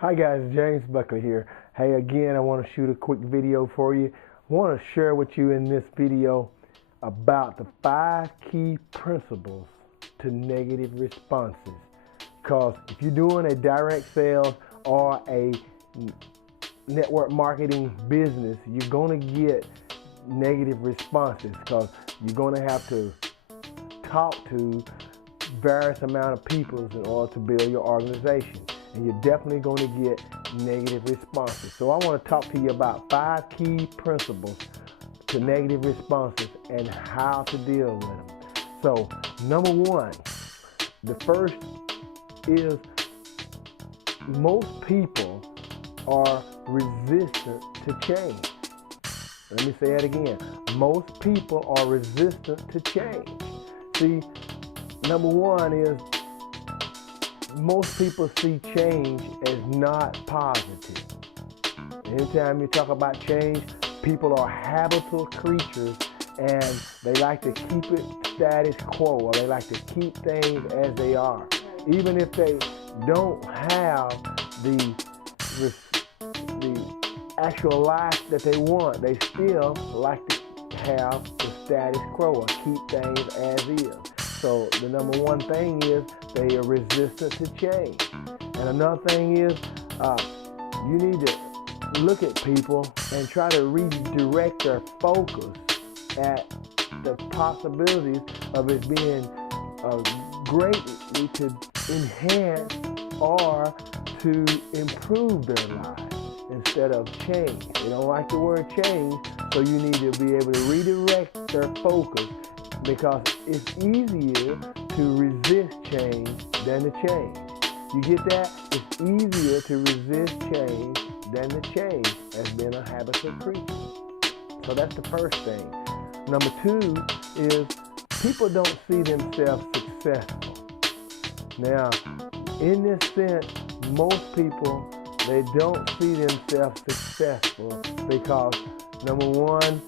Hi guys, James Buckley here. Hey, again, I want to shoot a quick video for you. I want to share with you in this video about the 5 key principles to negative responses. Because if you're doing a direct sales or a network marketing business, you're going to get negative responses because you're going to have to talk to various amount of people in order to build your organization. And you're definitely going to get negative responses. So I want to talk to you about 5 key principles to negative responses and how to deal with them. So number 1, the first is most people are resistant to change. Let me say it again. Most people are resistant to change. See, number 1 is most people see change as not positive. Anytime you talk about change, people are habitual creatures and they like to keep it status quo, or they like to keep things as they are. Even if they don't have the actual life that they want, they still like to have the status quo or keep things as is. So the number 1 thing is they are resistant to change. And another thing is you need to look at people and try to redirect their focus at the possibilities of it being greatly to enhance or to improve their lives instead of change. They don't like the word change, so you need to be able to redirect their focus, because it's easier to resist change than to change. You get that? It's easier to resist change than to change as being a habitual creature. So that's the first thing. Number 2 is people don't see themselves successful. Now, in this sense, most people, they don't see themselves successful because, number 1,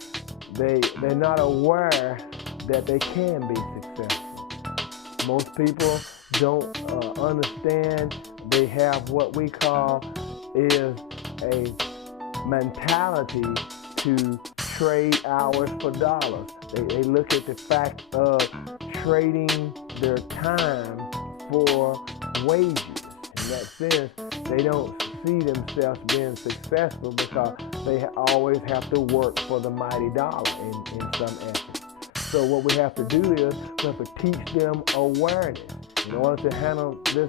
they're not aware that they can be successful. Most people don't understand they have what we call is a mentality to trade hours for dollars. They look at the fact of trading their time for wages. In that sense, they don't see themselves being successful because they always have to work for the mighty dollar in some essence. So what we have to do is we have to teach them awareness. In order to handle this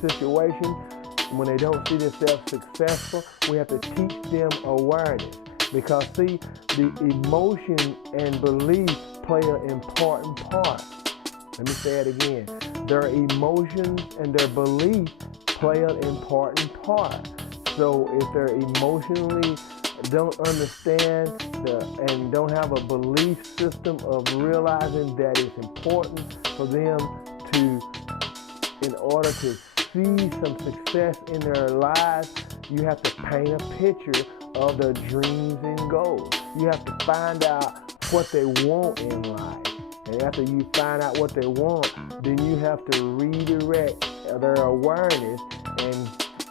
situation, when they don't see themselves successful, we have to teach them awareness. Because see, the emotion and belief play an important part. Let me say it again. Their emotions and their belief play an important part. So if they're emotionally don't understand and don't have a belief system of realizing that it's important for them to, in order to see some success in their lives, you have to paint a picture of their dreams and goals. You have to find out what they want in life. And after you find out what they want, then you have to redirect their awareness and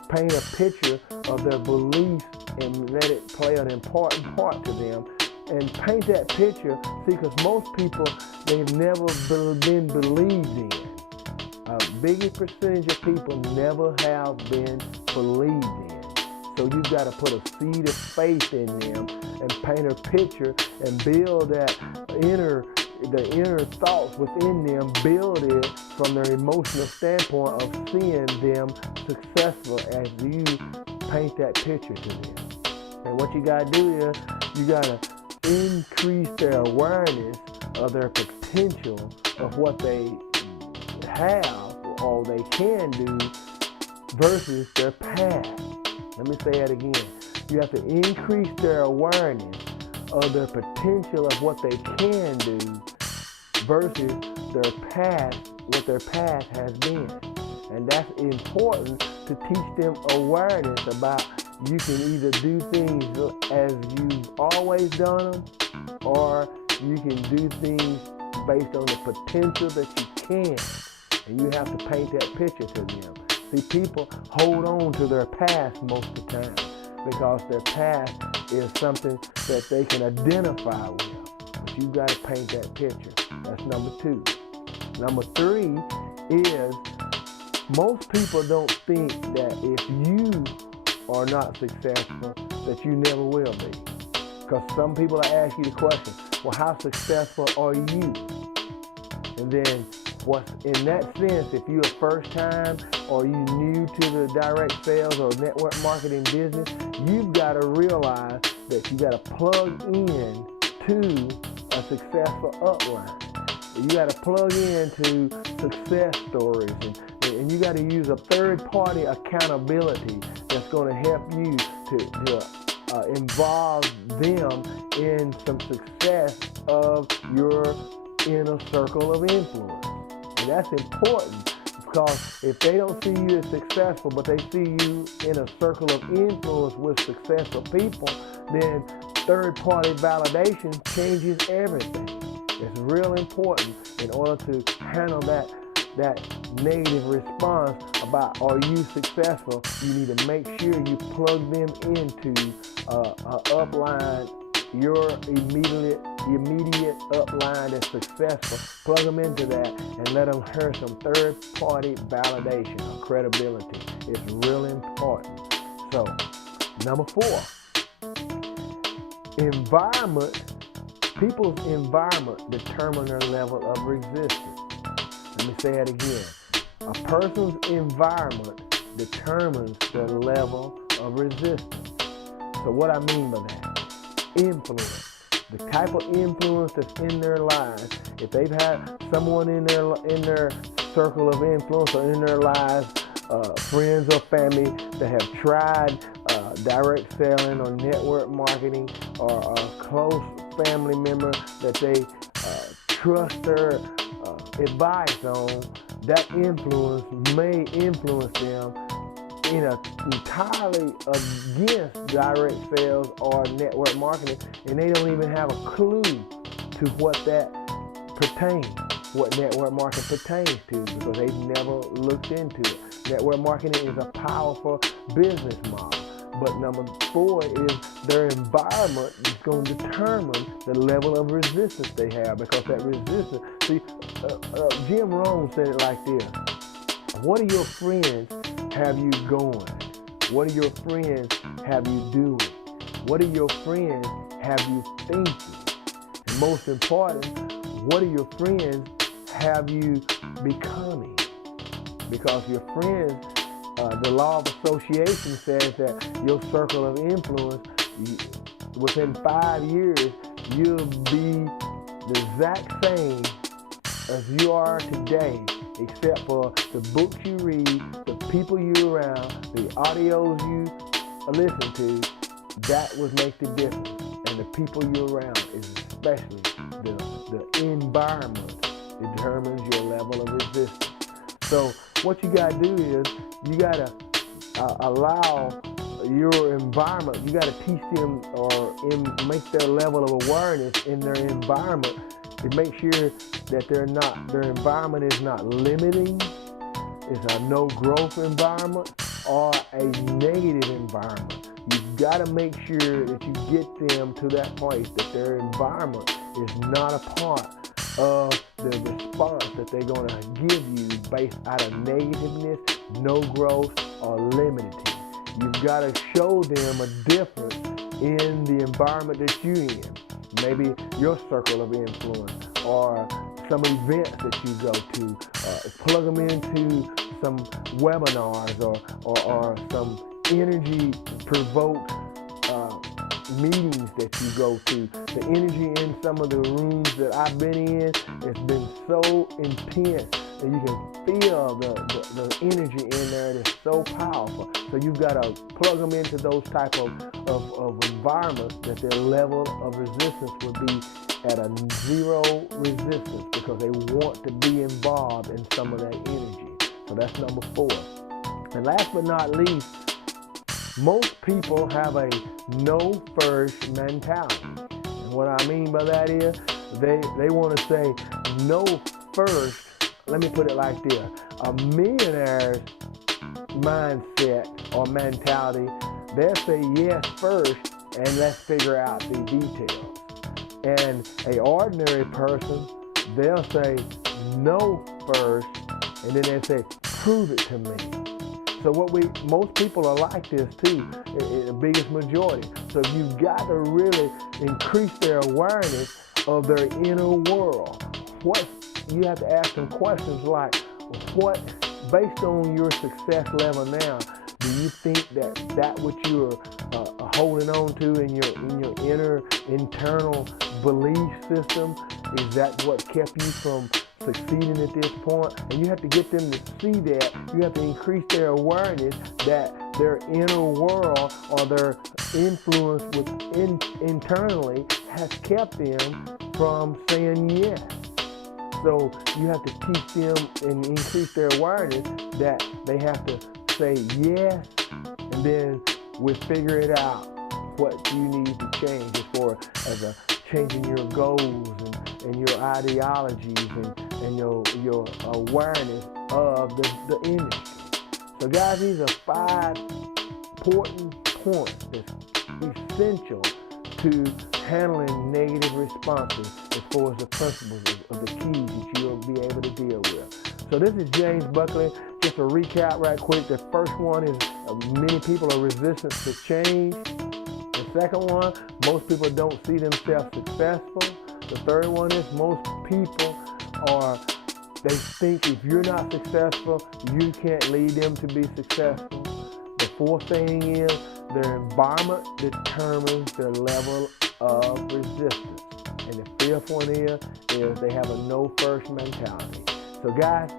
paint a picture of their beliefs and let it play an important part to them. And paint that picture, see, because most people, they've never been believed in. A bigger percentage of people never have been believed in. So you've got to put a seed of faith in them and paint a picture and build that the inner thoughts within them, build it from their emotional standpoint of seeing them successful as you paint that picture to them. And what you got to do is you got to increase their awareness of their potential of what they have or they can do versus their past. Let me say it again. You have to increase their awareness of their potential of what they can do versus their past, what their past has been. And that's important to teach them awareness about you can either do things as you've always done them, or you can do things based on the potential that you can. And you have to paint that picture to them. See, people hold on to their past most of the time because their past is something that they can identify with. But you've got to paint that picture. That's number 2. Number 3 is most people don't think that if you are not successful, that you never will be. Because some people will ask you the question, well, how successful are you? And then what's in that sense, if you're a first time or you new to the direct sales or network marketing business, you've got to realize that you got to plug in to a successful upline. You got to plug into success stories, and you got to use a third-party accountability that's going to help you to involve them in some success of your inner circle of influence. And that's important because if they don't see you as successful, but they see you in a circle of influence with successful people, then third-party validation changes everything. It's real important in order to handle that negative response about are you successful. You need to make sure you plug them into upline, your immediate upline that's successful. Plug them into that and let them hear some third-party validation or credibility. It's really important. So, number 4, environment. People's environment determines their level of resistance. Let me say it again. A person's environment determines their level of resistance. So what I mean by that? Influence. The type of influence that's in their lives. If they've had someone in their circle of influence or in their lives, friends or family that have tried direct selling or network marketing, or a close family member that they trust their advice on, that influence may influence them entirely against direct sales or network marketing, and they don't even have a clue to what that pertains, what network marketing pertains to, because they've never looked into it. Network marketing is a powerful business model. But number 4 is their environment is going to determine the level of resistance they have, because that resistance, see, Jim Rohn said it like this: what do your friends have you going? What do your friends have you doing? What do your friends have you thinking? And most important, what do your friends have you becoming? Because your friends, the law of association says that your circle of influence, within 5 years, you'll be the exact same as you are today, except for the books you read, the people you're around, the audios you listen to. That would make the difference. And the people you're around is especially the environment determines your level of resistance. So what you got to do is you got to allow your environment, you got to teach them or make their level of awareness in their environment to make sure that their environment is not limiting, it's a no growth environment or a negative environment. You've got to make sure that you get them to that place that their environment is not a part of the response that they're going to give you based out of negativeness, no growth, or limiting. You've got to show them a difference in the environment that you're in. Maybe your circle of influence or some events that you go to. Plug them into some webinars or some energy-provoked meetings that you go to. The energy in some of the rooms that I've been in, it's been so intense, and you can feel the energy in there. It is so powerful. So you've got to plug them into those type of environments that their level of resistance would be at a zero resistance, because they want to be involved in some of that energy. So that's number 4. And last but not least, most people have a no first mentality. And what I mean by that is they want to say no first. Let me put it like this. A millionaire's mindset or mentality, they'll say yes first and let's figure out the details. And an ordinary person, they'll say no first and then they say, prove it to me. So most people are like this too, the biggest majority. So you've got to really increase their awareness of their inner world. You have to ask them questions like, based on your success level now, do you think that what you're holding on to in your inner internal belief system, is that what kept you from succeeding at this point? And you have to get them to see that. You have to increase their awareness that their inner world or their influence internally has kept them from saying yes. So you have to teach them and increase their awareness that they have to say yes, and then we'll figure it out what you need to change as far as changing your goals and your ideologies and your awareness of the industry. So guys, these are 5 important points that's essential to handling negative responses as far as the principles of the keys that you'll be able to deal with. So this is James Buckley. Just a recap right quick. The first one is many people are resistant to change. The second one, most people don't see themselves successful. The third one is most people they think if you're not successful, you can't lead them to be successful. The fourth thing is their environment determines their level of resistance. And the fifth one is they have a no first mentality. So guys,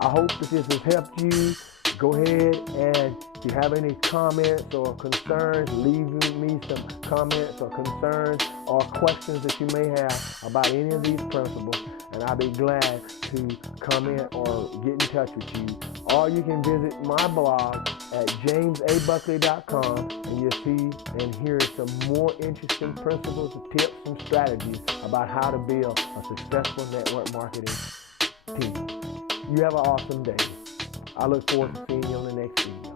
I hope that this has helped you. Go ahead and if you have any comments or concerns, leave me some comments or concerns or questions that you may have about any of these principles, and I'll be glad to comment or get in touch with you. Or you can visit my blog at jamesabuckley.com, and you'll see and hear some more interesting principles, tips, and strategies about how to build a successful network marketing team. You have an awesome day. I look forward to seeing you on the next video.